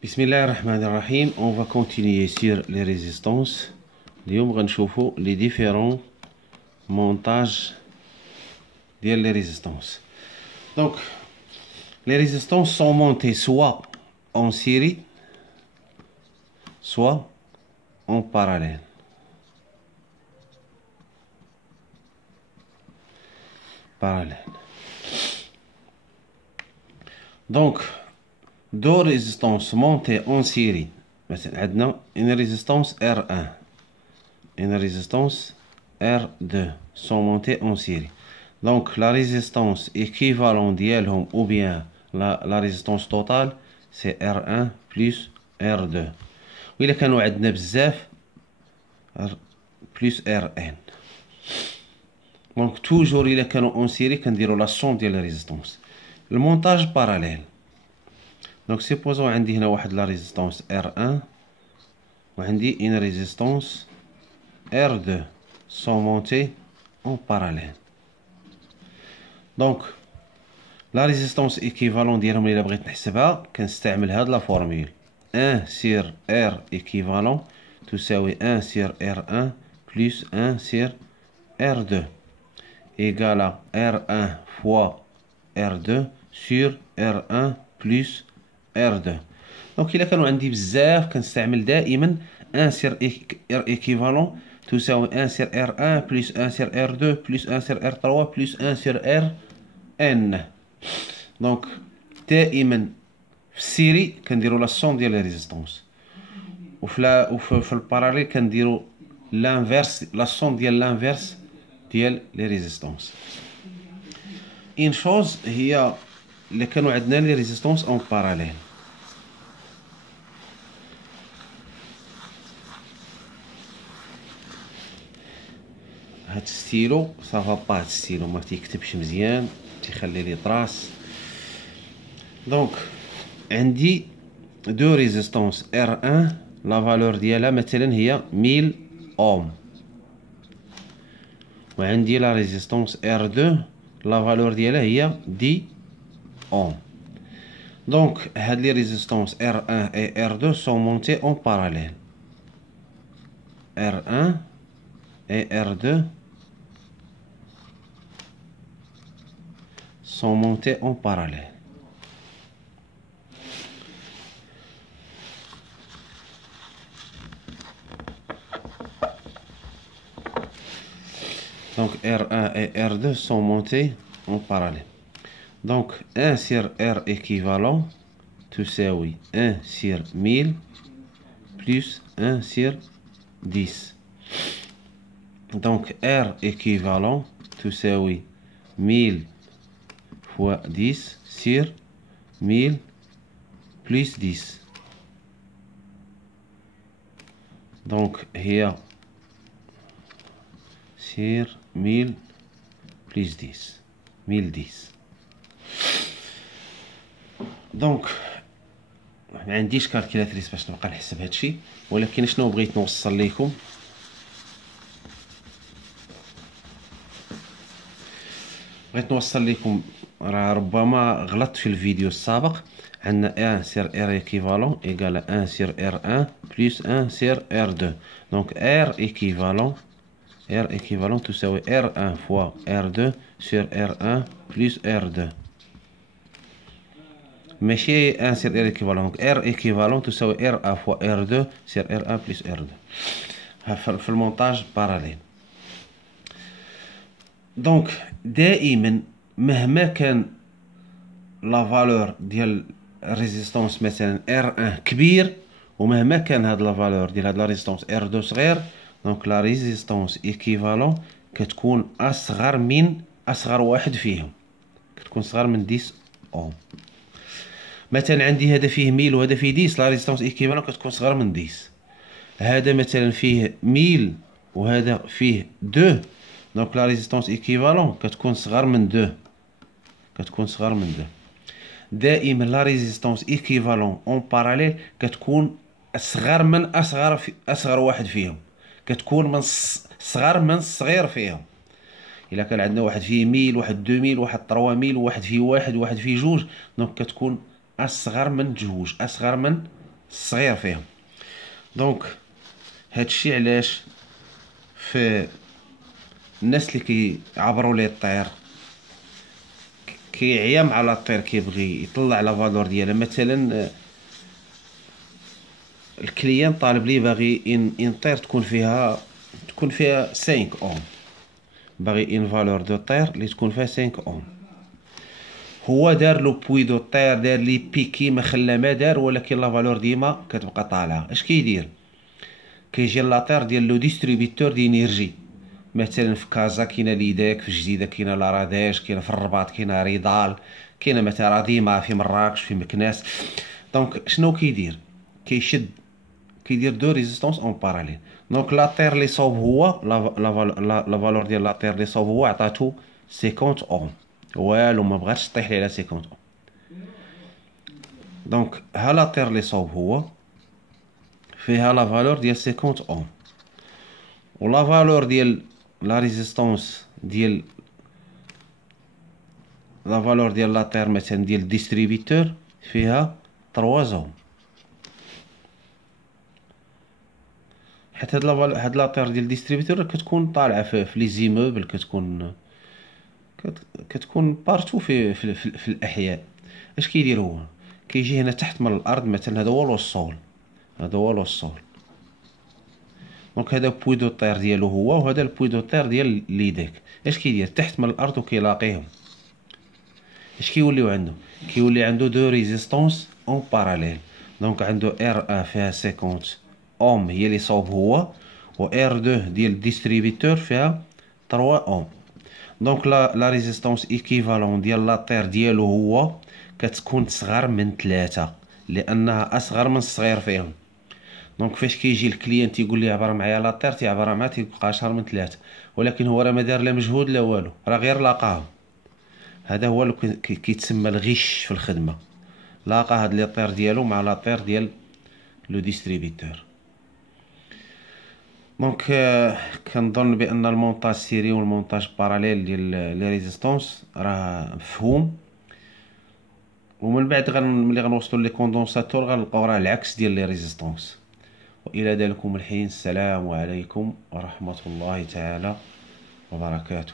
Bismillahirrahmanirrahim. On va continuer sur les résistances. اليوم غنشوفوا les différents montages ديال les résistances. Donc les résistances sont montées soit en série soit en parallèle. Donc deux résistances montées en série. مثلا عندنا une résistance R1 une résistance R2 sont montées en série. Donc la résistance équivalente ديالهم ou bien la résistance totale c'est R1 plus R2. وإلا كانوا عندنا بزاف plus Rn. Donc toujours إلا كانوا en série كنديروا la somme ديال la résistance. Le montage parallèle. Donc supposons عندي هنا واحد la résistance R1 وعندي une résistance R2 sont montées en parallèle. Donc la résistance équivalente ديالهم إلا بغيت نحسبها كنستعمل هاد لا فورمule 1 sur R équivalent تساوي 1 sur R1 plus 1 sur R2 égale à R1 fois R2 sur R1 plus R2. Donc إلا كانوا عندي بزاف كنستعمل دائما 1 sur R équivalent تساوي 1 sur R1 plus 1 sur R2 plus 1 sur R3 plus 1 sur Rn. Donc دائما في السيري كنديروا لا سوم ديال لي ريزيستونس وفي الباراليل كنديروا لانفيرس لا سوم ديال لانفيرس ديال لي ريزيستونس. ان شوز هي اللي كانوا عندنا لي ريزيستونس اون باراليل. هاد ستيلو صافا با، هاد ستيلو ما تيكتبش مزيان تيخلي لي طراس. دونك عندي دو ريزيستونس R1 لا فالور ديالها مثلا هي 1000 اوم وعندي لا ريزيستونس R2 لا فالور ديالها هي 10 اوم. دونك هاد لي ريزيستونس R1 et R2 sont montées en parallèle. R1 et R2 sont montés en parallèle. Donc R1 et R2 sont montés en parallèle. Donc 1 sur R équivalent تساوي 1 sur 1000 plus 1 sur 10. Donc R équivalent تساوي 1000 fois 10 sur 1000 plus 10. Donc هي sur 1000 plus 10 1010. دونك ما عنديش كالكيلاتريس باش نبقى نحسب هادشي، ولكن شنو بغيت نوصل لكم راه ربما غلطت في الفيديو السابق. عندنا 1 sur R équivalent égale 1 sur R1 plus 1 sur R2. Donc R équivalent تساوي R1 fois R2 sur R1 plus R2. ماشي 1 sur R équivalent. Donc R équivalent تساوي R1 fois R2 sur R1 plus R2 في المونتاج باراليل. دونك دائما مهما كان لا فالور ديال ريزيستونس مثلا R1 كبير ومهما كان هاد لا فالور ديال هاد لا ريزيستونس R2 صغير، دونك لا ريزيستونس ايكيفالون كتكون اصغر واحد فيهم، كتكون صغر من 10 اوم. مثلا عندي هذا فيه 1000 وهذا فيه 10، لا ريزيستونس ايكيفالون كتكون صغر من 10. هذا مثلا فيه 1000 وهذا فيه 2، دونك لا ريزيستونس ايكيفالون كتكون صغر من 2. دائما لا ريزيستونس ايكيفالون اون باراليل كتكون صغر من اصغر واحد فيهم، كتكون من صغر من الصغير فيهم. الا كان عندنا واحد فيه 1000 واحد 2000 واحد 3000 وواحد فيه واحد وواحد فيه جوج، دونك كتكون اصغر من جوج، اصغر من الصغير فيهم. دونك هادشي علاش في الناس اللي كيعبروا لي الطير كيعيا مع لاطير كيبغي يطلع لا فالور ديالها. مثلا الكليان طالب لي باغي ان طير تكون فيها 5 اوم، باغي ان فالور دو طير اللي تكون فيها 5 اوم. هو دار لو بوي دو طير، دار لي بيكي ما خلا ما دار، ولكن لا فالور ديما كتبقى طالعه. اش كيدير؟ كيجي لاطير ديال لو ديستريبيتور دينيرجي. مثلا في كازا كاينه ليداك، في جديده كاينه لاراداج، كاينه في الرباط كاينه ريدال، كاينه مثلا راديما في مراكش، في مكناس. دونك شنو كيدير؟ كيشد كيدير دو ريزيستونس اون باراليل. دونك لاطير لي صوب هو لا فالور ديال لاطير لي صوب هو عطاتو 50 اوم، والو ما بغاتش طيح ليه على 50 اوم. دونك ها لاطير لي صوب هو فيها لا فالور ديال 50 اوم، ولا فالور ديال لا ريزيستونس ديال لا فالور ديال لاطير مثلا ديال الديستريبيتور فيها 3 اوم. حيت هاد لاطير ديال الديستريبيتور كتكون طالعه في لي زيموبل، كتكون بارتو في الاحياء. اش كيدير هو؟ كيجي هنا تحت من الارض، مثلا هذا هو لوصول، هذا هو لوصول. دونك هذا بوي دو طير ديالو هو، وهذا البوي دو طير ديال ليداك. اش كيدير؟ تحت من الارض وكيلاقيهم. اش كيوليو عنده؟ كيولي عنده دو ريزيستونس اون باراليل. دونك عنده ار 1 فيها 50 اوم هي اللي صوب هو، و ار 2 ديال الديستريبيتور فيها 3 اوم. دونك لا ريزيستونس ايكيفالون ديال لاطير ديالو هو كتكون صغر من 3، لانها اصغر من الصغير فيهم. دونك فاش كيجي الكليان تيقول لي عبر معايا لاطير، تيعبر معاه تيبقى اشهر من 3، ولكن هو راه ما دار لا مجهود لا والو، راه غير لاقاهم. هذا هو اللي كيتسمى الغش في الخدمه. لاقى هاد لي طير ديالو مع لاطير ديال لو ديستريبيتور. دونك كنظن بان المونتاج سيري والمونتاج باراليل ديال لي ريزيستونس راه مفهوم. ومن بعد ملي غنوصلوا لي كوندونساتور غنلقاو راه العكس ديال لي ريزيستونس. والى ذلكم الحين، السلام عليكم ورحمه الله تعالى وبركاته.